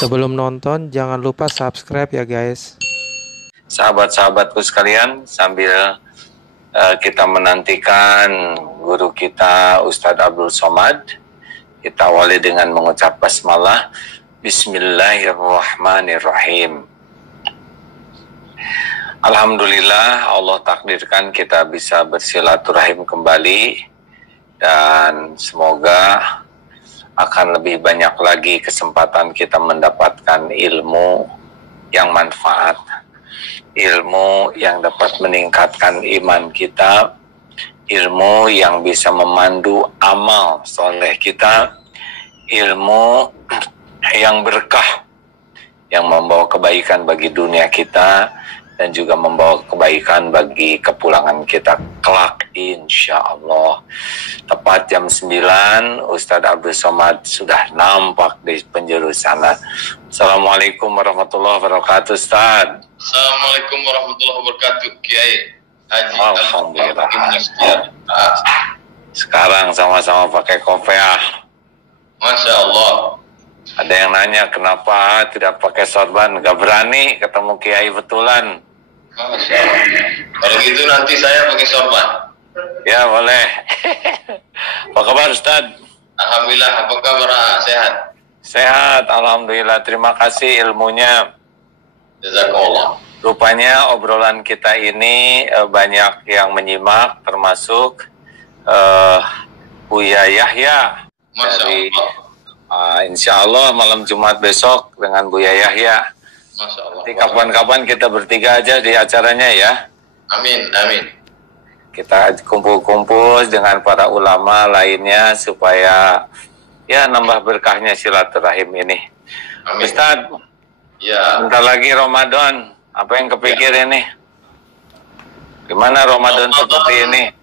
Sebelum nonton, jangan lupa subscribe ya guys. Sahabat-sahabatku sekalian, sambil kita menantikan guru kita Ustadz Abdul Somad, kita awali dengan mengucap basmalah. Bismillahirrahmanirrahim. Alhamdulillah, Allah takdirkan kita bisa bersilaturahim kembali, dan semoga akan lebih banyak lagi kesempatan kita mendapatkan ilmu yang manfaat, ilmu yang dapat meningkatkan iman kita, ilmu yang bisa memandu amal soleh kita, ilmu yang berkah, yang membawa kebaikan bagi dunia kita dan juga membawa kebaikan bagi kepulangan kita kelak insya Allah. Tepat jam 9 Ustadz Abdul Somad sudah nampak di penjuru sana. Assalamualaikum warahmatullahi wabarakatuh Ustadz. Assalamualaikum warahmatullahi wabarakatuh Kiai Haji. Alhamdulillah. Sekarang sama-sama pakai kopiah. Masya Allah. Ada yang nanya kenapa tidak pakai sorban, gak berani ketemu Kiai betulan. Masya Allah. Kalau gitu nanti saya pakai sorban. Ya boleh. Apa kabar Ustadz? Alhamdulillah, apa kabar? Sehat? Sehat, Alhamdulillah. Terima kasih ilmunya. Jazakallah. Rupanya obrolan kita ini banyak yang menyimak, termasuk Buya Yahya. Masya dari Allah. Insya Allah malam Jumat besok dengan Buya Yahya. Masya Allah. Nanti kapan-kapan kita bertiga aja di acaranya ya. Amin, amin. Kita kumpul-kumpul dengan para ulama lainnya supaya ya nambah berkahnya silaturahim ini. Amin. Ustadz, Ya. bentar lagi Ramadan. Apa yang kepikir ini? Gimana Ramadan seperti ini?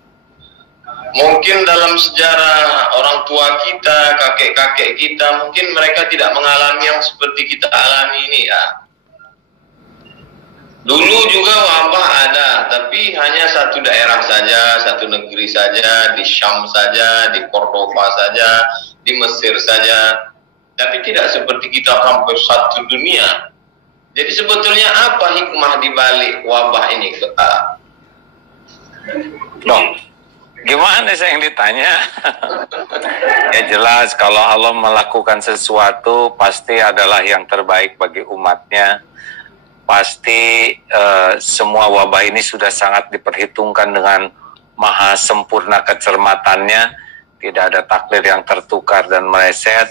Mungkin dalam sejarah orang tua kita, kakek-kakek kita, mungkin mereka tidak mengalami yang seperti kita alami ini ya. Dulu juga wabah ada, tapi hanya satu daerah saja, satu negeri saja, di Syam saja, di Cordova saja, di Mesir saja. Tapi tidak seperti kita hampir satu dunia. Jadi sebetulnya apa hikmah di balik wabah ini? Loh, gimana saya yang ditanya? Ya jelas kalau Allah melakukan sesuatu pasti adalah yang terbaik bagi umatnya. Pasti semua wabah ini sudah sangat diperhitungkan dengan maha sempurna kecermatannya. Tidak ada takdir yang tertukar dan meleset.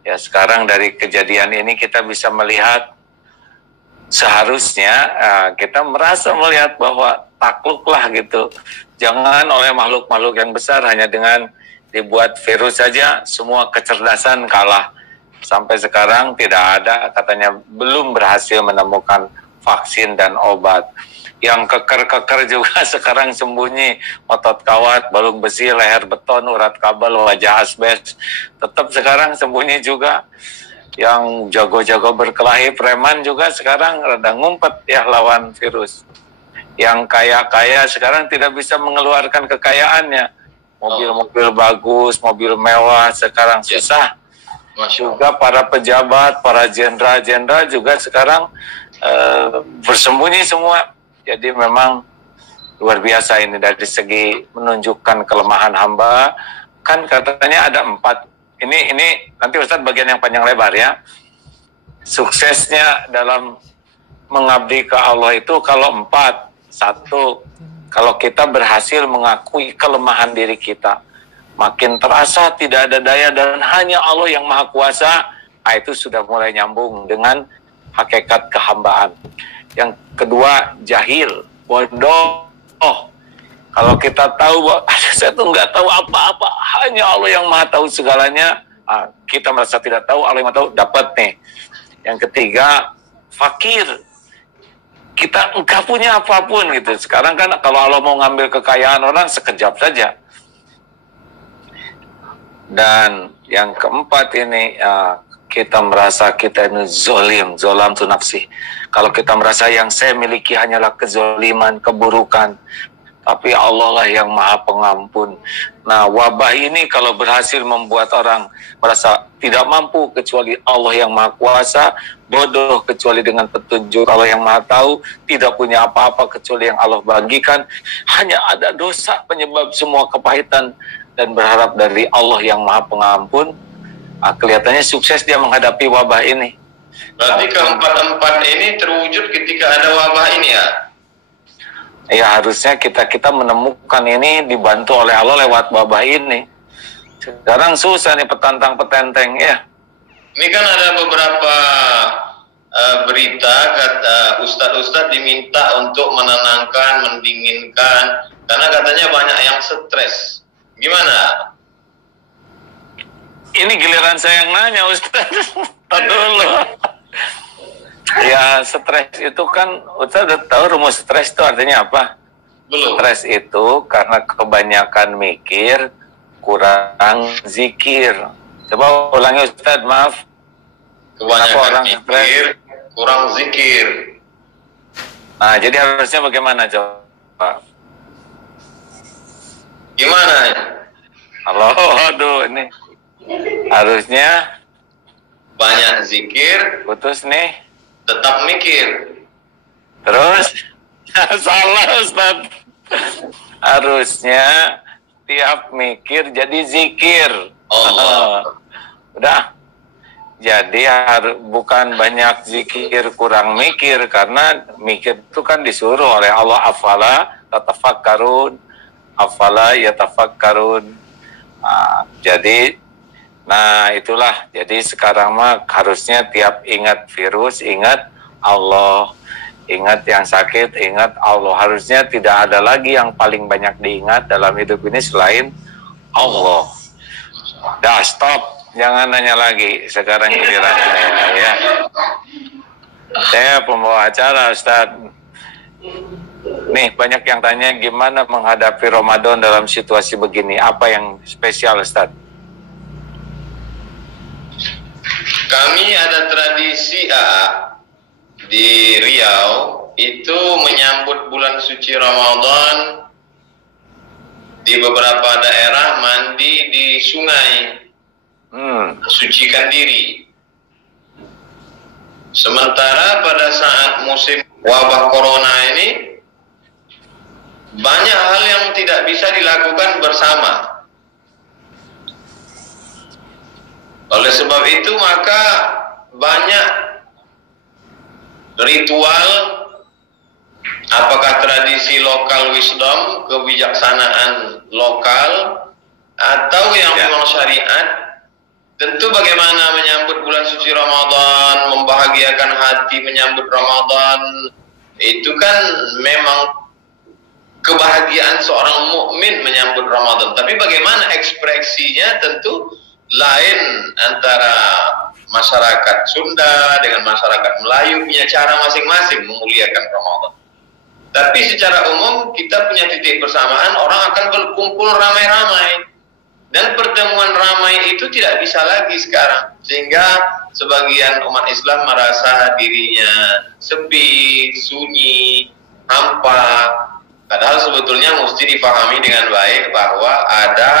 Ya sekarang dari kejadian ini kita bisa melihat seharusnya kita merasa melihat bahwa takluklah gitu. Jangan oleh makhluk-makhluk yang besar hanya dengan dibuat virus saja semua kecerdasan kalah. Sampai sekarang tidak ada, katanya belum berhasil menemukan vaksin dan obat. Yang keker-keker juga sekarang sembunyi, otot kawat, balung besi, leher beton, urat kabel, wajah asbes. Tetap sekarang sembunyi juga. Yang jago-jago berkelahi preman juga sekarang rada ngumpet ya lawan virus. Yang kaya-kaya sekarang tidak bisa mengeluarkan kekayaannya. Mobil-mobil bagus, mobil mewah sekarang susah. Juga para pejabat, para jenderal-jenderal juga sekarang bersembunyi semua. Jadi memang luar biasa ini dari segi menunjukkan kelemahan hamba. Kan katanya ada 4. Ini nanti Ustadz bagian yang panjang lebar ya. Suksesnya dalam mengabdi ke Allah itu kalau 4. 1, kalau kita berhasil mengakui kelemahan diri kita. Makin terasa tidak ada daya dan hanya Allah yang maha kuasa, itu sudah mulai nyambung dengan hakikat kehambaan. Yang kedua, jahil, bodoh. Kalau kita tahu bahwa saya tuh nggak tahu apa-apa, hanya Allah yang maha tahu segalanya, kita merasa tidak tahu, Allah yang maha tahu, dapat nih. Yang ketiga, fakir. Kita nggak punya apapun gitu. Sekarang kan kalau Allah mau ngambil kekayaan orang sekejap saja. Dan yang keempat ini kita merasa kita ini zolim tu nafsi. Kalau kita merasa yang saya miliki hanyalah kezoliman, keburukan, tapi Allah lah yang Maha Pengampun. Nah, wabah ini kalau berhasil membuat orang merasa tidak mampu kecuali Allah yang Maha Kuasa, bodoh kecuali dengan petunjuk Allah yang Maha Tahu, tidak punya apa-apa kecuali yang Allah bagikan, hanya ada dosa penyebab semua kepahitan, dan berharap dari Allah yang Maha Pengampun, kelihatannya sukses dia menghadapi wabah ini. Berarti keempat-empat ini terwujud ketika ada wabah ini ya? Ya, harusnya kita menemukan ini dibantu oleh Allah lewat wabah ini. Sekarang susah nih petantang petenteng ya. Ini kan ada beberapa berita kata ustadz-ustadz diminta untuk menenangkan, mendinginkan, karena katanya banyak yang stres. Gimana? Ini giliran saya yang nanya, Ustadz. Tar dulu. Ya, stres itu kan, Ustadz udah tahu rumus stres itu artinya apa? Belum. Stres itu karena kebanyakan mikir, kurang zikir. Coba ulangi Ustadz, maaf. Kebanyakan mikir, kurang zikir. Nah, jadi harusnya bagaimana coba? Gimana? Halo, aduh ini. Harusnya Banyak zikir, putus nih. tetap mikir. Terus salah Ustaz. Harusnya tiap mikir jadi zikir. Allah. Udah. Jadi bukan banyak zikir kurang mikir, karena mikir itu kan disuruh oleh Allah, afala tatafakkarun, afala yatafakkarun. Nah, itulah. Jadi sekarang mah harusnya tiap ingat virus, ingat Allah. Ingat yang sakit, ingat Allah. Harusnya tidak ada lagi yang paling banyak diingat dalam hidup ini selain Allah. Dah, stop. Jangan nanya lagi. Sekarang giliran saya ya. Saya pembawa acara, Ustaz. Nih, banyak yang tanya gimana menghadapi Ramadan dalam situasi begini. Apa yang spesial, Ustaz? Kami ada tradisi di Riau itu menyambut bulan suci Ramadan di beberapa daerah mandi di sungai, sucikan diri. Sementara pada saat musim wabah corona ini banyak hal yang tidak bisa dilakukan bersama. Oleh sebab itu maka banyak ritual, apakah tradisi lokal wisdom, kebijaksanaan lokal, atau yang memang syariat. Tentu bagaimana menyambut bulan suci Ramadan, membahagiakan hati menyambut Ramadan, itu kan memang kebahagiaan seorang mukmin menyambut Ramadan. Tapi bagaimana ekspresinya tentu lain antara masyarakat Sunda dengan masyarakat Melayu, punya cara masing-masing memuliakan Ramadan. Tapi secara umum kita punya titik persamaan, orang akan berkumpul ramai-ramai. Dan pertemuan ramai itu tidak bisa lagi sekarang. Sehingga sebagian umat Islam merasa dirinya sepi, sunyi, hampa. Padahal sebetulnya mesti dipahami dengan baik bahwa ada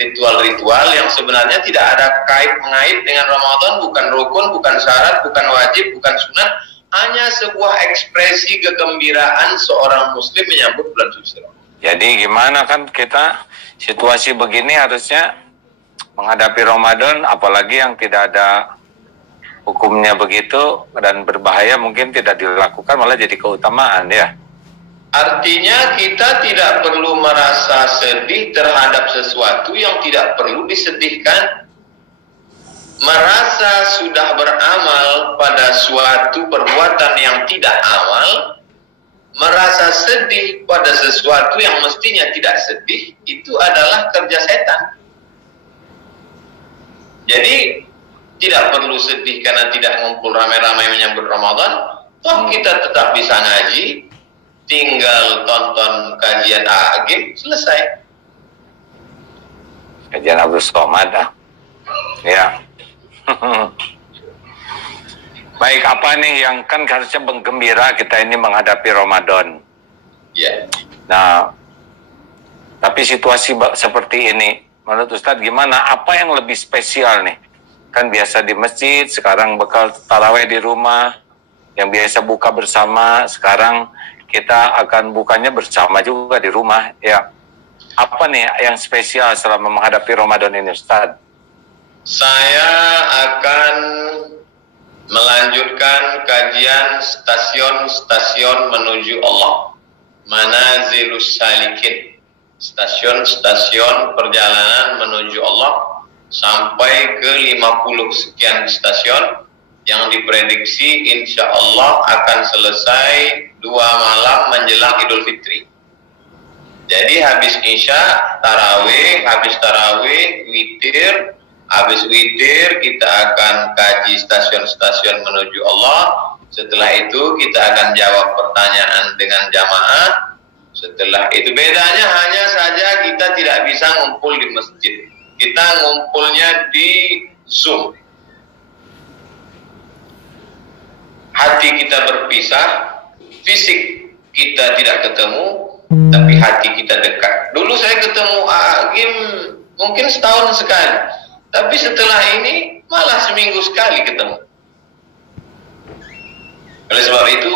ritual-ritual yang sebenarnya tidak ada kait-mengait dengan Ramadan, bukan rukun, bukan syarat, bukan wajib, bukan sunat, hanya sebuah ekspresi kegembiraan seorang muslim menyambut bulan suci Ramadan. Jadi gimana kan kita situasi begini harusnya menghadapi Ramadan, apalagi yang tidak ada hukumnya begitu dan berbahaya mungkin tidak dilakukan, malah jadi keutamaan ya. Artinya kita tidak perlu merasa sedih terhadap sesuatu yang tidak perlu disedihkan. Merasa sudah beramal pada suatu perbuatan yang tidak amal, merasa sedih pada sesuatu yang mestinya tidak sedih, itu adalah kerja setan. Jadi tidak perlu sedih karena tidak ngumpul ramai-ramai menyambut Ramadan. Toh kita tetap bisa ngaji, tinggal tonton kajian Agim, selesai. Kajian Abdul Somad ya. Baik, apa nih yang kan harusnya menggembira kita ini menghadapi Ramadan? Ya. Nah, Tapi situasi seperti ini, menurut Ustadz gimana? Apa yang lebih spesial nih? Kan biasa di masjid, sekarang bekal taraweh di rumah, yang biasa buka bersama, sekarang kita akan bukanya bersama juga di rumah. Ya, apa nih yang spesial selama menghadapi Ramadan ini, Ustadz? Saya akan melanjutkan kajian stasiun-stasiun menuju Allah, Manazilus Salikin, stasiun-stasiun perjalanan menuju Allah, sampai ke 50 sekian stasiun yang diprediksi insya Allah akan selesai 2 malam menjelang Idul Fitri. Jadi habis Isya, habis tarawih, witir, habis witir kita akan kaji stasiun-stasiun menuju Allah. Setelah itu kita akan jawab pertanyaan dengan jamaah. Setelah itu bedanya hanya saja kita tidak bisa ngumpul di masjid. Kita ngumpulnya di Zoom. Hati kita berpisah, fisik kita tidak ketemu, tapi hati kita dekat. Dulu saya ketemu Agim mungkin setahun sekali, tapi setelah ini malah seminggu sekali ketemu. Oleh sebab itu,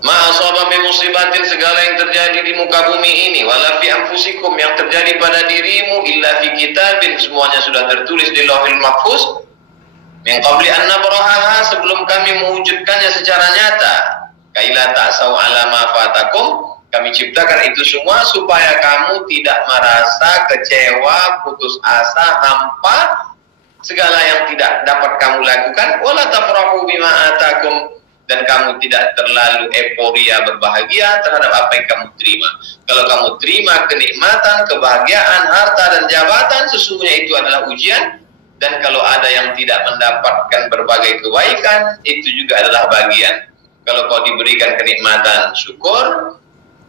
ma'asaba min musibatin, segala yang terjadi di muka bumi ini, wala fi anfusikum, yang terjadi pada dirimu, illa fi kitabin, semuanya sudah tertulis di Lauhil Mahfuz, min qabli an nabrahaha, sebelum kami mewujudkannya secara nyata, kaila ta'sau ala ma fatakum, kami ciptakan itu semua supaya kamu tidak merasa kecewa, putus asa, hampa, segala yang tidak dapat kamu lakukan, wala tafrahu bima atakum, dan kamu tidak terlalu euforia berbahagia terhadap apa yang kamu terima. Kalau kamu terima kenikmatan, kebahagiaan, harta dan jabatan, sesungguhnya itu adalah ujian. Dan kalau ada yang tidak mendapatkan berbagai kebaikan, itu juga adalah bagian. Kalau kau diberikan kenikmatan, syukur.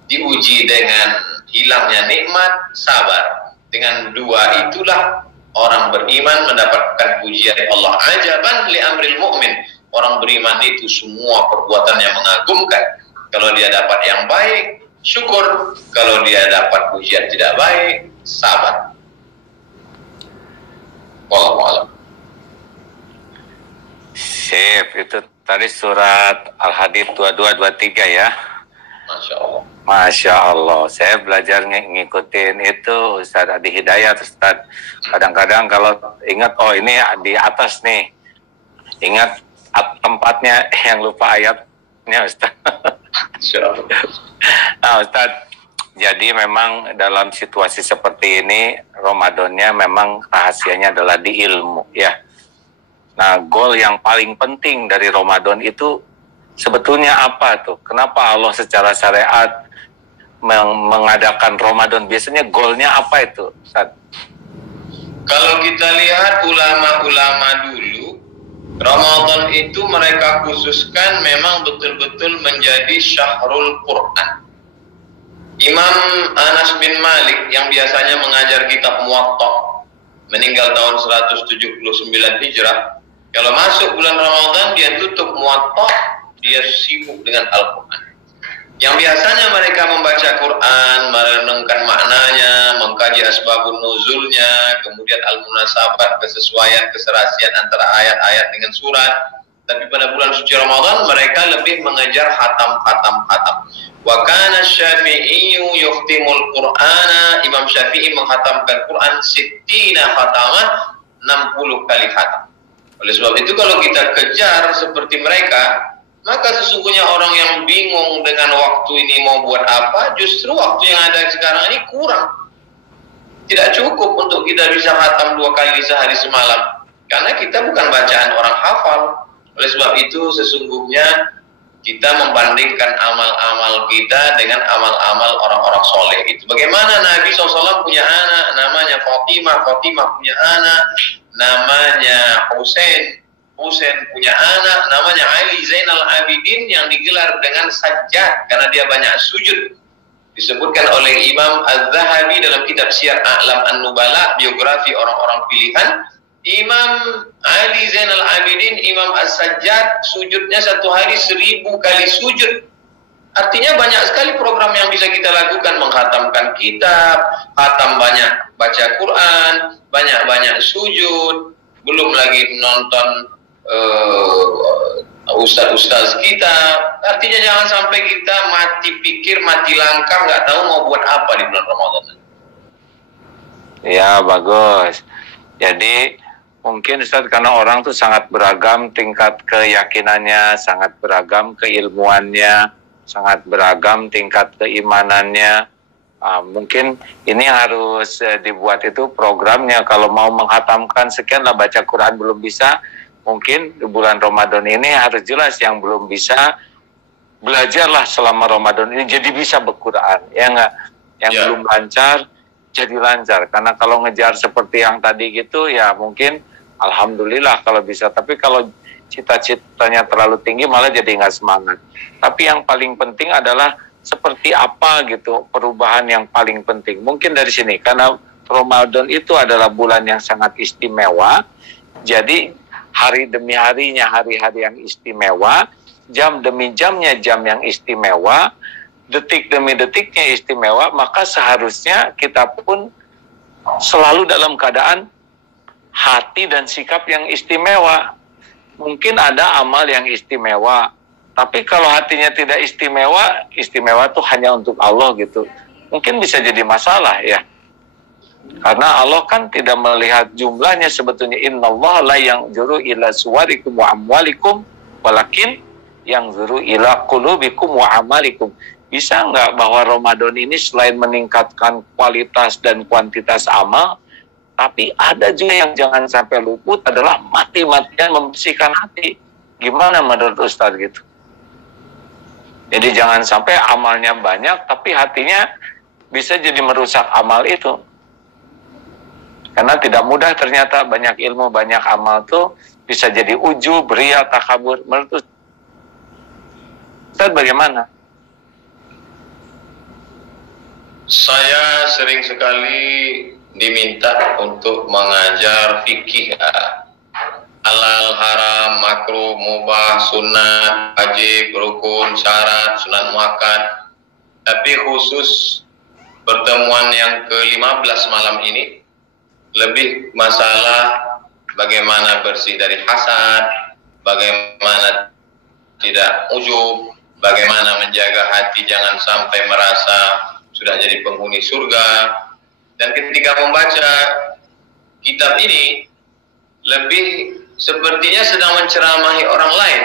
Diuji dengan hilangnya nikmat, sabar. Dengan dua itulah orang beriman mendapatkan pujian Allah. Ajaban li amril mu'min. Orang beriman itu semua perbuatan yang mengagumkan. Kalau dia dapat yang baik, syukur. Kalau dia dapat pujian tidak baik, sabar. Wallahu a'lam. Sip, itu tadi surat Al-Hadid 22-23 ya. Masya Allah. Masya Allah, saya belajar ngikutin itu Ustadz Adi Hidayat, Ustadz. Kadang-kadang kalau ingat, oh ini di atas nih, ingat tempatnya yang lupa ayatnya, Ustaz. Nah, Ustaz, jadi memang dalam situasi seperti ini Ramadannya memang rahasianya adalah di ilmu ya. Nah, goal yang paling penting dari Ramadan itu sebetulnya apa tuh? Kenapa Allah secara syariat mengadakan Ramadan? Biasanya goalnya apa itu, Ustaz? Kalau kita lihat ulama-ulama dulu, Ramadan itu mereka khususkan memang betul-betul menjadi syahrul Quran. Imam Anas bin Malik yang biasanya mengajar kitab Muwatta, meninggal tahun 179 Hijrah. Kalau masuk bulan Ramadan dia tutup Muwatta, dia sibuk dengan Al-Quran. Yang biasanya mereka membaca Quran, merenungkan maknanya, mengkaji asbabun nuzulnya, kemudian al-munasabat, kesesuaian, keserasian antara ayat-ayat dengan surat. Tapi pada bulan suci Ramadan mereka lebih mengejar hatam. Wa kana Syafi'i yuftimul Qur'ana, Imam Syafi'i menghatamkan Quran 60 khatamah, 60 kali khatam. Oleh sebab itu kalau kita kejar seperti mereka, maka sesungguhnya orang yang bingung dengan waktu ini mau buat apa, justru waktu yang ada sekarang ini kurang. Tidak cukup untuk kita bisa khatam 2 kali sehari semalam. Karena kita bukan bacaan orang hafal. Oleh sebab itu sesungguhnya kita membandingkan amal-amal kita dengan amal-amal orang-orang soleh. Itu bagaimana Nabi SAW punya anak namanya Fatimah punya anak namanya Husain punya anak namanya Ali Zainal Abidin yang digelar dengan sajjad karena dia banyak sujud. Disebutkan oleh Imam Az-Zahabi dalam kitab Syiar A'lam An-Nubala, biografi orang-orang pilihan. Imam Ali Zainal Abidin, Imam As-Sajjad, sujudnya satu hari 1000 kali sujud. Artinya banyak sekali program yang bisa kita lakukan, menghatamkan kitab, hatam banyak, baca Quran, banyak-banyak sujud, belum lagi nonton ustaz-ustaz kita. Artinya jangan sampai kita mati pikir, mati langkah, nggak tahu mau buat apa di bulan Ramadan. Ya, bagus. Jadi mungkin Ustaz, karena orang tuh sangat beragam tingkat keyakinannya, sangat beragam keilmuannya, sangat beragam tingkat keimanannya. Mungkin ini harus dibuat itu programnya. Kalau mau menghatamkan sekian lah baca Quran belum bisa, mungkin di bulan Ramadan ini harus jelas yang belum bisa, belajarlah selama Ramadan ini jadi bisa berquran, ya enggak? Yang belum lancar jadi lancar. Karena kalau ngejar seperti yang tadi gitu ya mungkin alhamdulillah kalau bisa. Tapi kalau cita-citanya terlalu tinggi malah jadi nggak semangat. Tapi yang paling penting adalah seperti apa gitu perubahan yang paling penting. Mungkin dari sini, karena Ramadan itu adalah bulan yang sangat istimewa. Jadi hari demi harinya hari-hari yang istimewa, jam demi jamnya jam yang istimewa, detik demi detiknya istimewa, maka seharusnya kita pun selalu dalam keadaan hati dan sikap yang istimewa. Mungkin ada amal yang istimewa, tapi kalau hatinya tidak istimewa, istimewa itu hanya untuk Allah gitu, mungkin bisa jadi masalah ya. Karena Allah kan tidak melihat jumlahnya sebetulnya. Innallaha la yanzuru ila suwarikum wa amwalikum walakin yanzuru ila qulubikum wa amalikum. Bisa nggak bahwa Ramadan ini selain meningkatkan kualitas dan kuantitas amal, tapi ada juga yang jangan sampai luput adalah mati-matian membersihkan hati. Gimana menurut Ustaz gitu? Jadi jangan sampai amalnya banyak tapi hatinya bisa jadi merusak amal itu. Karena tidak mudah ternyata, banyak ilmu, banyak amal tuh bisa jadi ujub, ria, takabur. Menurut Ustaz bagaimana? Saya sering sekali diminta untuk mengajar fikih halal, haram, makruh, mubah, sunat, wajib, rukun, syarat, sunat muakkad. Tapi khusus pertemuan yang ke-15 malam ini lebih masalah bagaimana bersih dari hasad, bagaimana tidak ujub, bagaimana menjaga hati jangan sampai merasa sudah jadi penghuni surga. Dan ketika membaca kitab ini lebih sepertinya sedang menceramahi orang lain,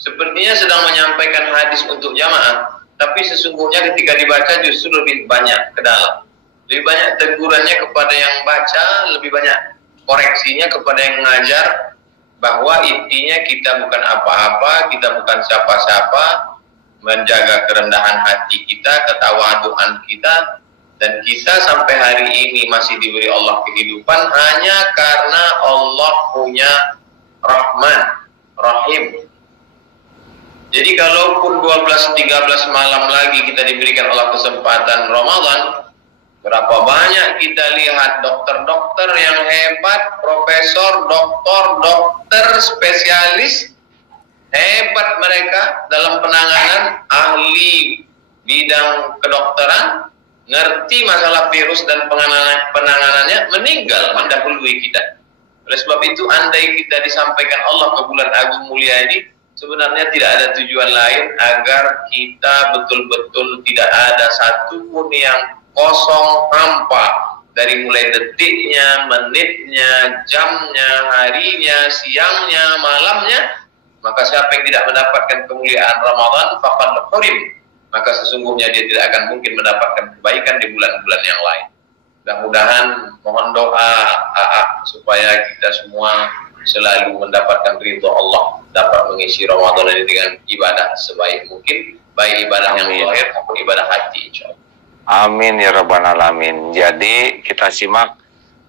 sepertinya sedang menyampaikan hadis untuk jamaah, tapi sesungguhnya ketika dibaca justru lebih banyak ke dalam. Lebih banyak tegurannya kepada yang baca, lebih banyak koreksinya kepada yang mengajar, bahwa intinya kita bukan apa-apa, kita bukan siapa-siapa, menjaga kerendahan hati kita, ketawaduan kita, dan kita sampai hari ini masih diberi Allah kehidupan hanya karena Allah punya Rahman, Rahim. Jadi kalaupun 12-13 malam lagi kita diberikan Allah kesempatan Ramadan, berapa banyak kita lihat dokter-dokter yang hebat, profesor, dokter spesialis, hebat mereka dalam penanganan, ahli bidang kedokteran, ngerti masalah virus dan penanganannya, meninggal mendahului kita. Oleh sebab itu, andai kita disampaikan Allah ke bulan agung mulia ini, sebenarnya tidak ada tujuan lain agar kita betul-betul tidak ada satupun yang kosong, hampa, dari mulai detiknya, menitnya, jamnya, harinya, siangnya, malamnya. Maka siapa yang tidak mendapatkan kemuliaan Ramadan, faqad hurim, maka sesungguhnya dia tidak akan mungkin mendapatkan kebaikan di bulan-bulan yang lain. Mudah-mudahan mohon doa supaya kita semua selalu mendapatkan ridho Allah, dapat mengisi Ramadan ini dengan ibadah sebaik mungkin, baik ibadah yang zahir maupun ibadah hati, insyaallah. Amin ya rabbal alamin. Jadi kita simak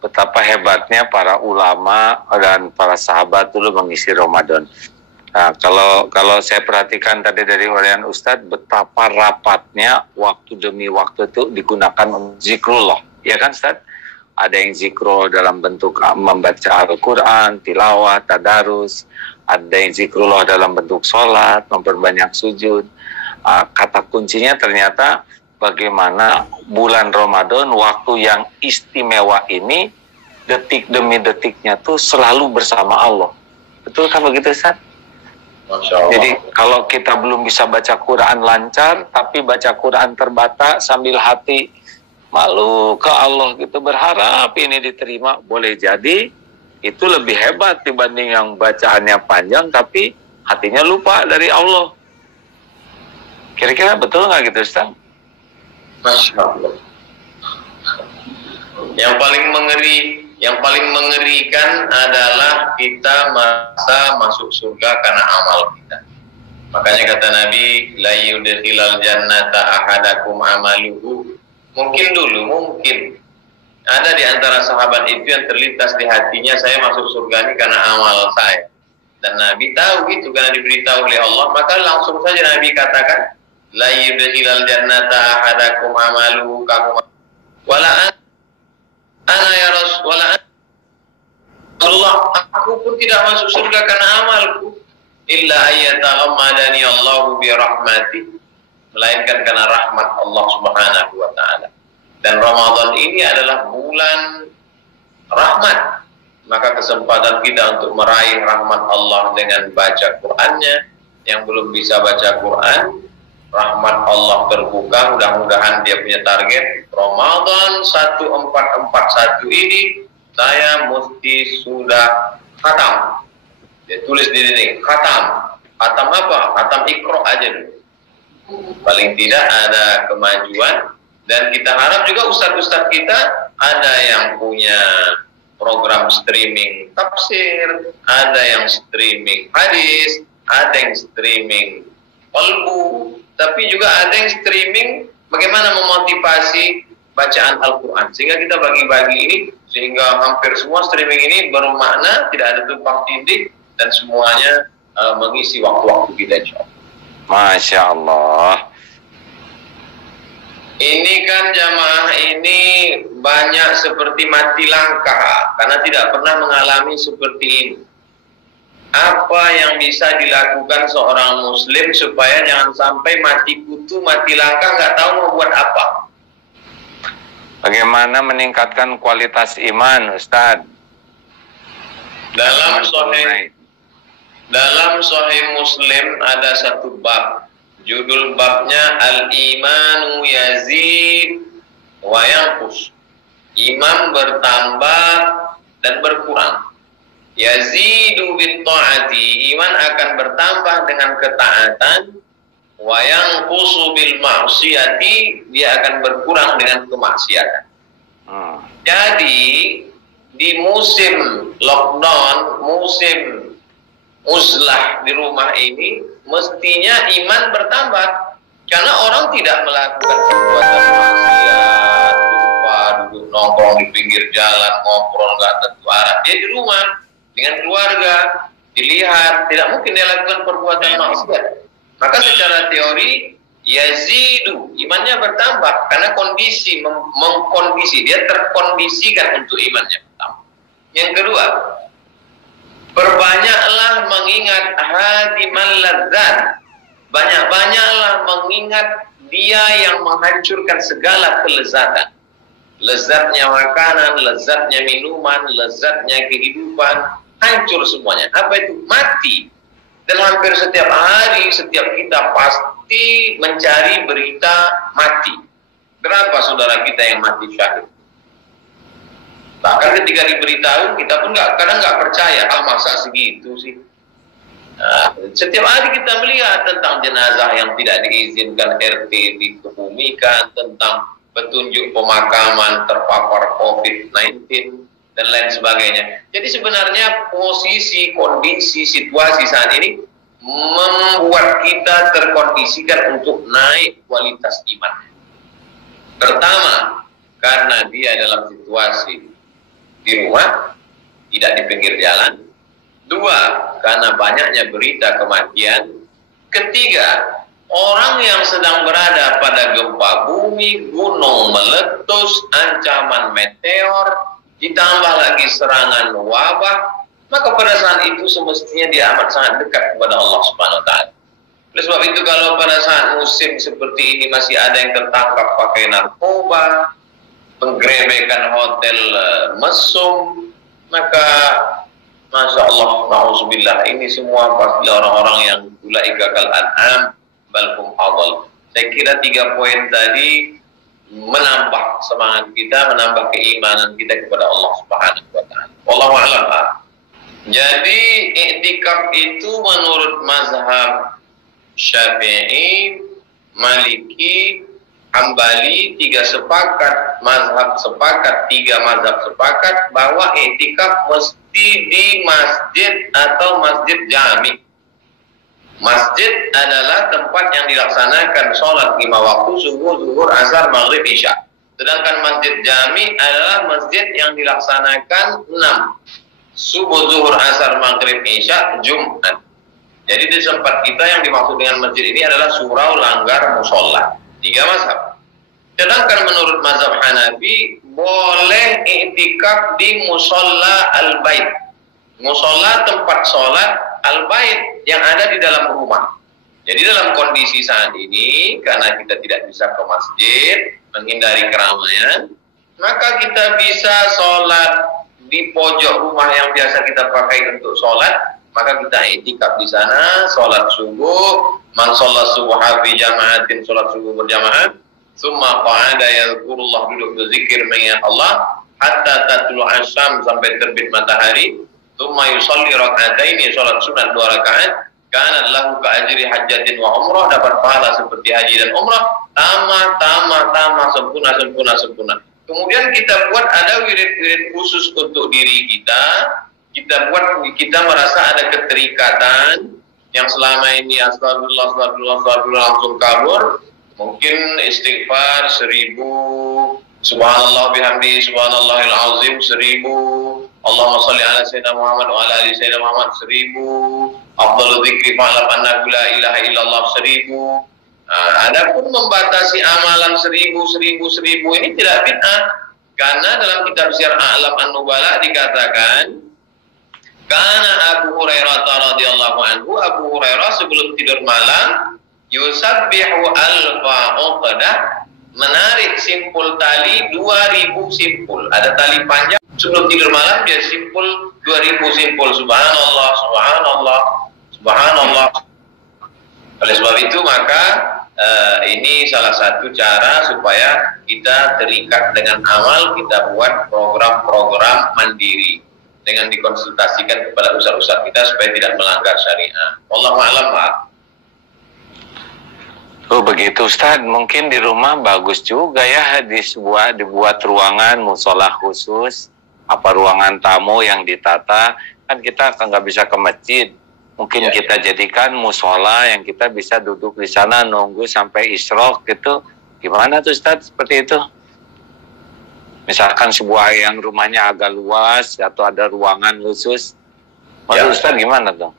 betapa hebatnya para ulama dan para sahabat dulu mengisi Ramadan. Nah, kalau saya perhatikan tadi dari uraian Ustadz, betapa rapatnya waktu demi waktu itu digunakan zikrullah, ya kan Ustadz? Ada yang zikrullah dalam bentuk membaca Al-Quran, tilawah, tadarus. Ada yang zikrullah dalam bentuk sholat, memperbanyak sujud. kata kuncinya ternyata bagaimana bulan Ramadan, waktu yang istimewa ini, detik demi detiknya tuh selalu bersama Allah. Betul kan begitu, Ustaz? Masya Allah. Jadi kalau kita belum bisa baca Quran lancar, tapi baca Quran terbata sambil hati malu ke Allah gitu, berharap ini diterima, boleh jadi itu lebih hebat dibanding yang bacaannya panjang tapi hatinya lupa dari Allah. Kira-kira betul nggak gitu, Ustaz? Masya Allah. Yang paling mengerikan adalah kita merasa masuk surga karena amal kita. Makanya kata Nabi, la yudkhilal jannata ahadakum amaluhu. Mungkin ada di antara sahabat itu yang terlintas di hatinya, saya masuk surga ini karena amal saya. Dan Nabi tahu itu karena diberitahu oleh Allah, maka langsung saja Nabi katakan, la yudkhilal jannata ahadakum amaluhu kamu wala ana ya Rasulullah, aku pun tidak masuk surga karena amalku, illa ayyataghammadani Allahu bi rahmati, melainkan karena rahmat Allah Subhanahu wa taala. Dan Ramadan ini adalah bulan rahmat, maka kesempatan kita untuk meraih rahmat Allah dengan baca Qur'annya. Yang belum bisa baca Qur'an, rahmat Allah terbuka, mudah-mudahan dia punya target Ramadan 1441 ini saya mesti sudah khatam. Dia tulis di sini khatam. Khatam apa? Khatam Iqra aja dulu. Paling tidak ada kemajuan. Dan kita harap juga ustadz-ustadz kita ada yang punya program streaming tafsir, ada yang streaming hadis, ada yang streaming qalbu, tapi juga ada yang streaming bagaimana memotivasi bacaan Al-Quran. Sehingga kita bagi-bagi ini, sehingga hampir semua streaming ini bermakna, tidak ada tumpang tindih, dan semuanya mengisi waktu-waktu kita, insya Allah. Masya Allah. Ini kan jamaah ini banyak seperti mati langkah, karena tidak pernah mengalami seperti ini. Apa yang bisa dilakukan seorang muslim supaya jangan sampai mati kutu, mati langkah, nggak tahu mau buat apa? Bagaimana meningkatkan kualitas iman, Ustadz? Dalam Sahih Muslim ada satu bab, judul babnya Al-Imanu Yazid wa Yanqus. Iman bertambah dan berkurang. Yazidu bit ta'ati, iman akan bertambah dengan ketaatan. Wa yanqusu bil ma'siyati, dia akan berkurang dengan kemaksiatan. Jadi di musim lockdown, musim uzlah di rumah ini, mestinya iman bertambah karena orang tidak melakukan perbuatan maksiat, lupa duduk nongkrong di pinggir jalan, ngobrol nggak tentu arah. Dia di rumah dengan keluarga, dilihat, tidak mungkin dia lakukan perbuatan maksiat. Maka secara teori yazidu, imannya bertambah karena kondisi mengkondisi, dia terkondisikan untuk imannya bertambah. Yang kedua, perbanyaklah mengingat hadiman ladzat, banyak-banyaklah mengingat dia yang menghancurkan segala kelezatan. Lezatnya makanan, lezatnya minuman, lezatnya kehidupan, hancur semuanya. Apa itu? Mati. Dan hampir setiap hari, setiap kita pasti mencari berita mati. Berapa saudara kita yang mati syahid? Bahkan ketika diberitahu, kita pun kadang nggak percaya. Masa segitu sih? Nah, setiap hari kita melihat tentang jenazah yang tidak diizinkan RT dikebumikan, tentang petunjuk pemakaman terpapar COVID-19, dan lain sebagainya. Jadi sebenarnya posisi, kondisi, situasi saat ini membuat kita terkondisikan untuk naik kualitas iman. Pertama, karena dia dalam situasi di rumah, tidak di pinggir jalan. Dua, karena banyaknya berita kematian. Ketiga, orang yang sedang berada pada gempa bumi, gunung meletus, ancaman meteor, ditambah lagi serangan wabah, maka pada saat itu semestinya dia amat sangat dekat kepada Allah Subhanahu wa taala. Oleh sebab itu kalau pada saat musim seperti ini masih ada yang tertangkap pakai narkoba, penggerebekan hotel mesum, maka Masya Allah, na'udzubillah, ini semua pasti orang-orang yang ulaika kal an'am balhum adall. Saya kira 3 poin tadi menambah semangat kita, menambah keimanan kita kepada Allah Subhanahu wa taala. Wallahu a'lam. Jadi i'tikaf itu menurut mazhab Syafi'i, Maliki, Hambali 3 sepakat, mazhab sepakat, 3 mazhab sepakat bahwa i'tikaf mesti di masjid atau masjid jami. Masjid adalah tempat yang dilaksanakan sholat 5 waktu, subuh, zuhur, asar, maghrib, isya. Sedangkan masjid jami adalah masjid yang dilaksanakan 6. Subuh, zuhur, asar, maghrib, isya, Jumat. Jadi di tempat kita yang dimaksud dengan masjid ini adalah surau, langgar, musola. 3 mazhab. Sedangkan menurut mazhab Hanafi boleh i'tikaf di musola al-bait. Musola tempat sholat al-bait yang ada di dalam rumah. Jadi dalam kondisi saat ini, karena kita tidak bisa ke masjid, menghindari keramaian, maka kita bisa sholat di pojok rumah yang biasa kita pakai untuk sholat, maka kita i'tikaf di sana, sholat subuh, man sholat subuha fi jama'atin, sholat subuh berjamaah, summa qa'ada yadhkurullah, duduk berzikir mengingat Allah, hatta tatlu asyam, sampai terbit matahari, summa yusalli raka'ataini, sholat sunat 2 rakaat, kana lahu ka'ajri hajjatin wa umrah, dapat pahala seperti haji dan umrah, tamah, sempurna. Kemudian kita buat ada wirid-wirid khusus untuk diri kita. Kita buat, kita merasa ada keterikatan yang selama ini astagfirullah langsung kabur. Mungkin istighfar 1000, subhanallah bihamdi, subhanallahil azim 1000, Allahumma sholli ala sayyidina Muhammad wa ala ali sayyidina Muhammad 1000, afdhalu dzikri fa'lam annahu la ilaha illallah 1000. Adapun membatasi amalan 1000 ini tidak bid'ah, karena dalam kitab Syiar A'lam An-Nubala dikatakan, karena Abu Hurairah radhiyallahu anhu, Abu Hurairah sebelum tidur malam yusabbihu alfa uqdah, menarik simpul tali 2000 simpul. Ada tali panjang, sebelum tidur malam dia simpul 2000 simpul. Subhanallah, subhanallah, subhanallah. Oleh sebab itu maka ini salah satu cara supaya kita terikat dengan amal. Kita buat program-program mandiri dengan dikonsultasikan kepada ustaz-ustaz kita supaya tidak melanggar syariah. Wallahu a'lam. Oh begitu Ustaz, mungkin di rumah bagus juga ya dibuat ruangan musola khusus, apa ruangan tamu yang ditata. Kan kita nggak bisa ke masjid, mungkin kita jadikan musola yang kita bisa duduk di sana nunggu sampai isyraq gitu. Gimana tuh Ustaz seperti itu? Misalkan sebuah yang rumahnya agak luas atau ada ruangan khusus, menurut Ustaz gimana tuh?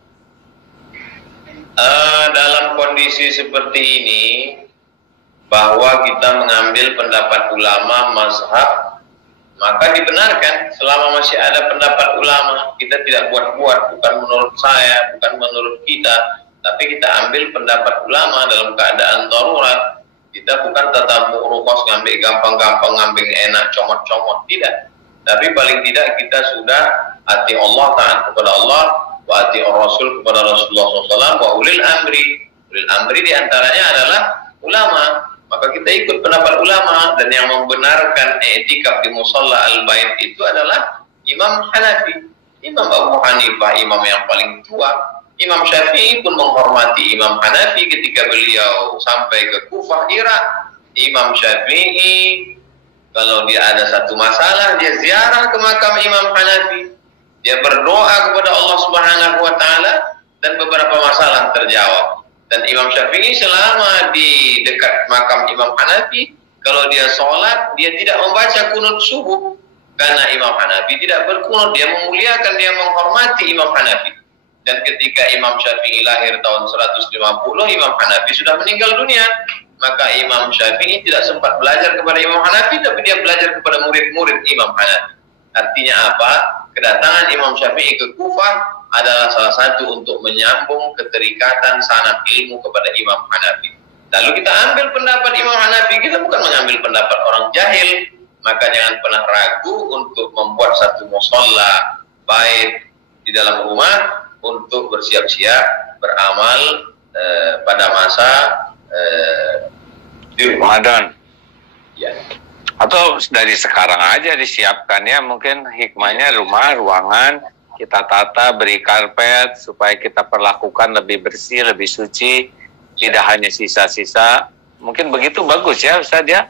Dalam kondisi seperti ini, bahwa kita mengambil pendapat ulama mazhab, maka dibenarkan selama masih ada pendapat ulama. Kita tidak buat-buat, bukan menurut saya, bukan menurut kita, tapi kita ambil pendapat ulama dalam keadaan darurat. Kita bukan tata rukos, ngambil gampang-gampang, ngambil enak, comot-comot, tidak. Tapi paling tidak kita sudah hati Allah, taat kepada Allah, wa ati'ur Rasul kepada Rasulullah SAW, wa ulil amri. Ulil amri diantaranya adalah ulama. Maka kita ikut pendapat ulama, dan yang membenarkan i'tikaf di musalla al-bait itu adalah Imam Hanafi, Imam Abu Hanifah, imam yang paling tua. Imam Syafi'i pun menghormati Imam Hanafi ketika beliau sampai ke Kufah, Irak. Imam Syafi'i kalau dia ada satu masalah, dia ziarah ke makam Imam Hanafi. Dia berdoa kepada Allah Subhanahu wa taala dan beberapa masalah terjawab. Dan Imam Syafi'i selama di dekat makam Imam Hanafi, kalau dia sholat, dia tidak membaca kunut subuh. Karena Imam Hanafi tidak berkunut, dia memuliakan, dia menghormati Imam Hanafi. Dan ketika Imam Syafi'i lahir tahun 150, Imam Hanafi sudah meninggal dunia. Maka Imam Syafi'i tidak sempat belajar kepada Imam Hanafi, tapi dia belajar kepada murid-murid Imam Hanafi. Artinya apa? Kedatangan Imam Syafi'i ke Kufah adalah salah satu untuk menyambung keterikatan sanad ilmu kepada Imam Hanafi. Lalu kita ambil pendapat Imam Hanafi, kita bukan mengambil pendapat orang jahil. Maka jangan pernah ragu untuk membuat satu musola baik di dalam rumah untuk bersiap-siap beramal pada masa di Ramadan. Ya. Atau dari sekarang aja disiapkan ya, mungkin hikmahnya rumah, ruangan kita tata, beri karpet supaya kita perlakukan lebih bersih, lebih suci, tidak hanya sisa-sisa. Mungkin begitu bagus ya Ustaz ya.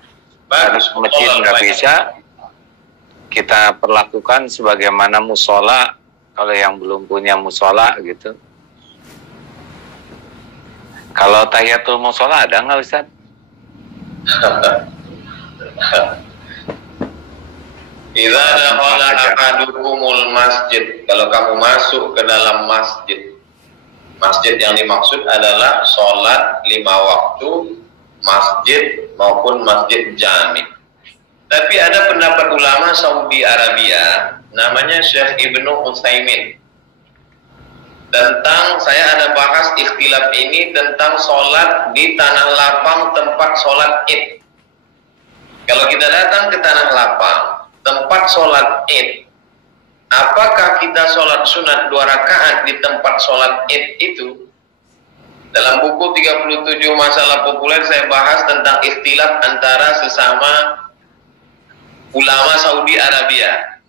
Bagus. Masjid nggak bisa, kita perlakukan sebagaimana musola kalau yang belum punya musola gitu. Kalau tahiyatul musola ada nggak Ustaz? Idza dakhala ahadukumul masjid, kalau kamu masuk ke dalam masjid. Masjid yang dimaksud adalah sholat 5 waktu, masjid maupun masjid jami. Tapi ada pendapat ulama Saudi Arabia, namanya Syekh Ibnu Utsaimin. Tentang, saya ada bahas ikhtilaf ini tentang sholat di tanah lapang tempat sholat id. Kalau kita datang ke tanah lapang, tempat sholat id, apakah kita sholat sunat 2 rakaat di tempat sholat id itu? Dalam buku 37 masalah populer saya bahas tentang ikhtilaf antara sesama ulama Saudi Arabia.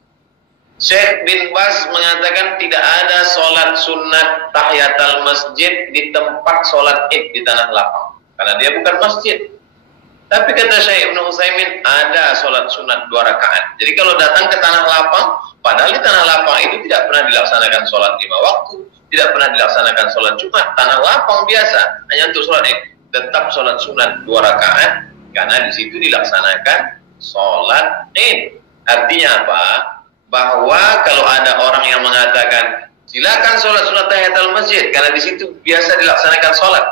Syekh bin Baz mengatakan tidak ada sholat sunat tahiyatul masjid di tempat sholat id di tanah lapang, karena dia bukan masjid. Tapi kata Syekh Ibnu Utsaimin ada sholat sunat 2 rakaat. Jadi kalau datang ke tanah lapang, padahal di tanah lapang itu tidak pernah dilaksanakan sholat 5 waktu, tidak pernah dilaksanakan sholat Jumat, tanah lapang biasa, hanya untuk sholat id. Tetap sholat sunat 2 rakaat, karena di situ dilaksanakan sholat id. Artinya apa? Bahwa kalau ada orang yang mengatakan silakan sholat sunat tahiyatul masjid, karena di situ biasa dilaksanakan sholat.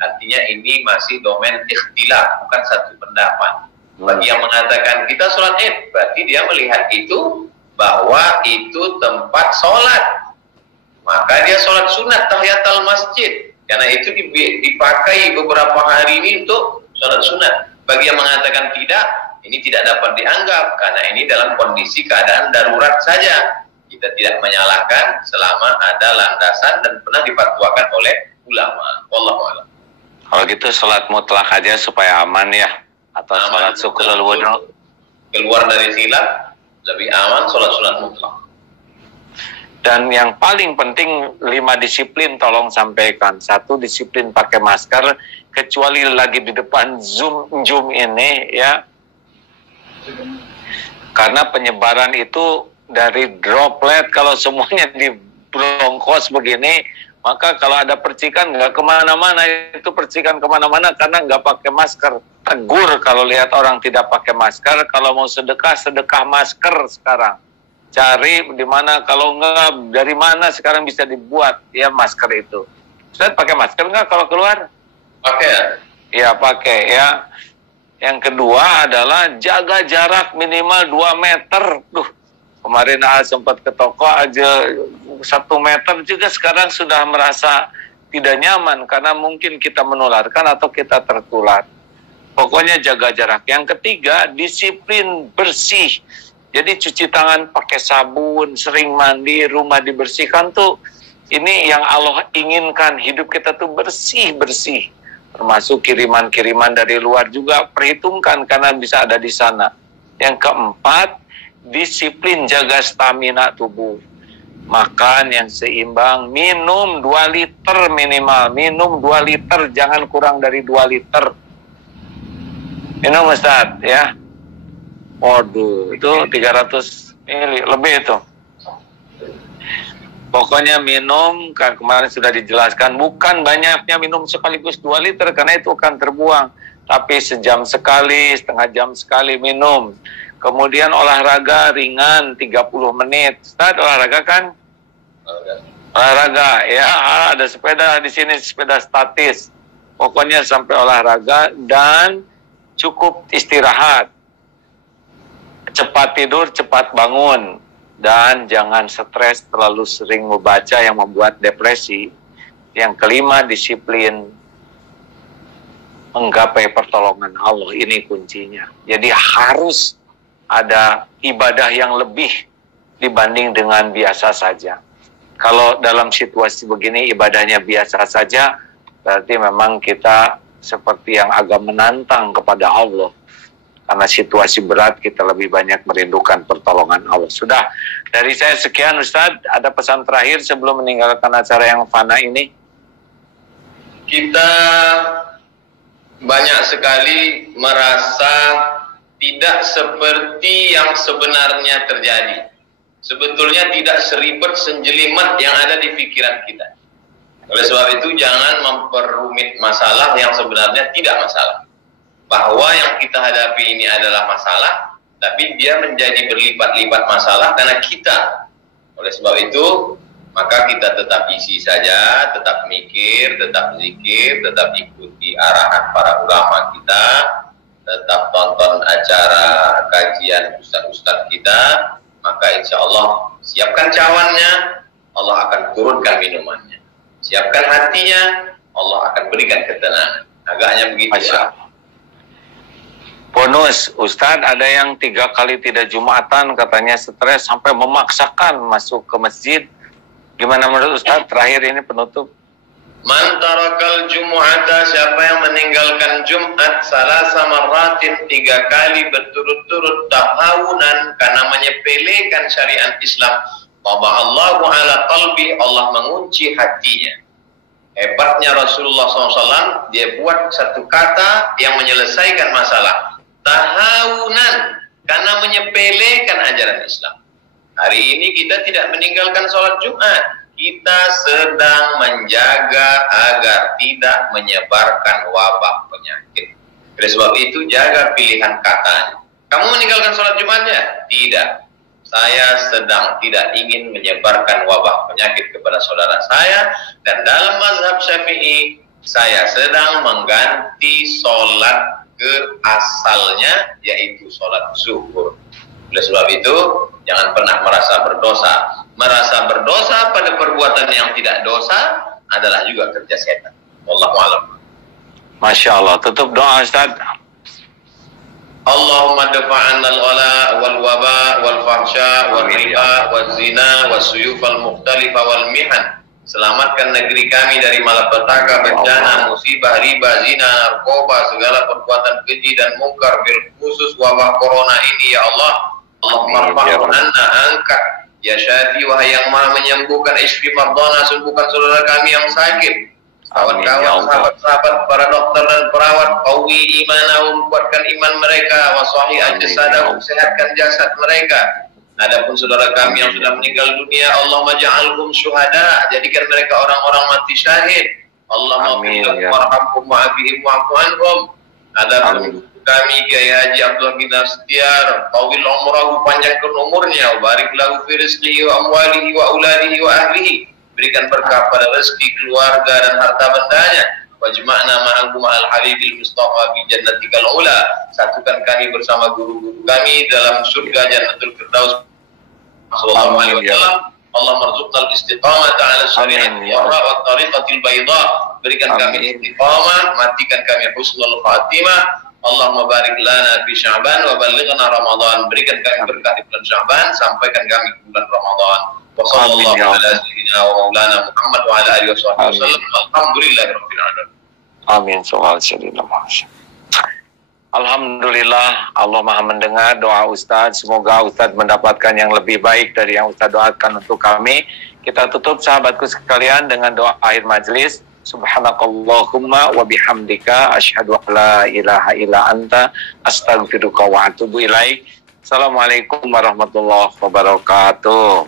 Artinya ini masih domain ikhtilaf, bukan satu pendapat. Bagi yang mengatakan kita sholat id, berarti dia melihat itu bahwa itu tempat sholat. Maka dia sholat sunat tahiyatul masjid, karena itu dipakai beberapa hari ini untuk sholat sunat. Bagi yang mengatakan tidak, ini tidak dapat dianggap, karena ini dalam kondisi keadaan darurat saja. Kita tidak menyalahkan selama ada landasan dan pernah difatwakan oleh ulama. Wallahu a'lam. Kalau gitu sholat mutlak aja supaya aman ya, atau Aman, sholat syukrul wudu. Keluar dari khilaf, lebih aman sholat sunat mutlak. Dan yang paling penting 5 disiplin tolong sampaikan. 1, disiplin pakai masker, kecuali lagi di depan Zoom ini ya. Karena penyebaran itu dari droplet, kalau semuanya di brongkos begini, maka kalau ada percikan nggak kemana-mana, itu percikan kemana-mana karena nggak pakai masker. Tegur kalau lihat orang tidak pakai masker. Kalau mau sedekah, sedekah masker sekarang. Cari di mana, kalau nggak dari mana sekarang bisa dibuat ya masker itu. Ustaz pakai masker nggak kalau keluar? Pakai. Ya pakai ya. Yang kedua adalah jaga jarak minimal 2 meter. Kemarin sempat ke toko aja 1 meter juga sekarang sudah merasa tidak nyaman karena mungkin kita menularkan atau kita tertular. Pokoknya jaga jarak. Yang ketiga, disiplin bersih. Jadi cuci tangan pakai sabun, sering mandi, rumah dibersihkan tuh. Ini yang Allah inginkan, hidup kita tuh bersih-bersih. Termasuk kiriman-kiriman dari luar juga perhitungkan karena bisa ada di sana. Yang keempat, disiplin jaga stamina tubuh. Makan yang seimbang, minum 2 liter minimal, minum 2 liter, jangan kurang dari 2 liter. Minum Ustaz ya. Waduh, itu 300 ml lebih itu. Pokoknya minum, kan kemarin sudah dijelaskan, bukan banyaknya minum sekaligus 2 liter karena itu akan terbuang. Tapi sejam sekali, setengah jam sekali minum. Kemudian olahraga ringan 30 menit. Ustaz olahraga kan? Olahraga ya, ada sepeda di sini, sepeda statis. Pokoknya sampai olahraga dan cukup istirahat. Cepat tidur, cepat bangun. Dan jangan stres terlalu sering membaca yang membuat depresi. Yang kelima, disiplin menggapai pertolongan Allah. Ini kuncinya. Jadi harus ada ibadah yang lebih dibanding dengan biasa saja. Kalau dalam situasi begini ibadahnya biasa saja, berarti memang kita seperti yang agak menantang kepada Allah. Karena situasi berat, kita lebih banyak merindukan pertolongan Allah. Sudah, dari saya sekian Ustadz. Ada pesan terakhir sebelum meninggalkan acara yang fana ini? Kita banyak sekali merasa tidak seperti yang sebenarnya terjadi. Sebetulnya tidak seribet senjelimet yang ada di pikiran kita. Oleh sebab itu jangan memperumit masalah yang sebenarnya tidak masalah. Bahwa yang kita hadapi ini adalah masalah, tapi dia menjadi berlipat-lipat masalah karena kita. Oleh sebab itu, maka kita tetap isi saja, tetap mikir, tetap zikir, tetap ikuti arahan para ulama kita, tetap tonton acara kajian ustaz-ustaz kita, maka insya Allah siapkan cawannya, Allah akan turunkan minumannya. Siapkan hatinya, Allah akan berikan ketenangan. Agaknya begitu. Bonus, Ustadz, ada yang 3 kali tidak Jumatan, katanya stres sampai memaksakan masuk ke masjid. Gimana menurut Ustadz? Terakhir ini penutup. Man tarakal jumu'ata, siapa yang meninggalkan Jumat salasa marratin 3 kali berturut-turut tahawunan karena menyepelekan syariat Islam, taba'allahu ala qalbi, Allah mengunci hatinya. Hebatnya Rasulullah SAW, dia buat satu kata yang menyelesaikan masalah. Tahawunan, karena menyepelekan ajaran Islam. Hari ini kita tidak meninggalkan sholat Jumat. Kita sedang menjaga agar tidak menyebarkan wabah penyakit. Oleh sebab itu jaga pilihan kata. Kamu meninggalkan sholat Jumatnya? Tidak. Saya sedang tidak ingin menyebarkan wabah penyakit kepada saudara saya. Dan dalam mazhab Syafi'i, saya sedang mengganti sholat ke asalnya, yaitu sholat zuhur. Oleh sebab itu, jangan pernah merasa berdosa. Merasa berdosa pada perbuatan yang tidak dosa adalah juga kerja setan. Wallahu a'lam. Masya Allah. Tutup doa Ustaz. Allahumma dafa'anna al-ghala wal waba wal fahsya wal riba wal zina wal suyufal mukhtalifa wal mihan. Selamatkan negeri kami dari malapetaka, bencana, musibah, riba, zina, narkoba, segala perbuatan keji dan mungkar, bil khusus wabah corona ini ya Allah. Allahumma rfa'hu anna, angkat ya Syafi, wahai yang maha menyembuhkan, isfi mardana, sembuhkan saudara kami yang sakit. Kawan-kawan, sahabat-sahabat, para dokter dan perawat, qawi imanahum, kuatkan iman mereka, wasahi ajsadahum, sehatkan jasad mereka. Adapun saudara kami yang sudah meninggal dunia, Allah maja'alhum syuhada, jadikan mereka orang-orang mati syahid. Allah maghfir warhamhum wa'afihim wa'fu anhum. Adapun kami Kiai Haji Abdul Ghani Astiar, tawil umrahu, panjangkan umurnya, barik lahu fi rizqihi wa amwalihi wa auladihi wa ahlihi. Berikan berkah pada rezeki, keluarga dan harta bendanya. Wajma'na ma'akum al-habibil mustafa bi jannatikal ula. Satukan kami bersama guru-guru kami dalam surga Jannatul Firdaus. Sallallahu alaihi wasallam. Allah marzuqnal istiqamah ala syariatil wara wa tariqatil bayda. Berikan kami istiqamah, matikan kami husnul khatimah. Allahumma barik lana fi Sya'ban wa ballighna Ramadan. Berikan kami berkah di bulan Sya'ban, sampaikan kami ke bulan Ramadan. Wa sallallahu ala sayyidina wa maulana Muhammad wa ala alihi wasallam. Alhamdulillahirabbil alamin. Amin. Sallallahu alaihi wasallam. Alhamdulillah, Allah Maha mendengar doa Ustadz. Semoga Ustadz mendapatkan yang lebih baik dari yang Ustadz doakan untuk kami. Kita tutup sahabatku sekalian dengan doa akhir majelis. Subhanakallahumma wa bihamdika asyhadu an la ilaha illa anta astaghfiruka wa atubu ilaik. Assalamualaikum warahmatullahi wabarakatuh.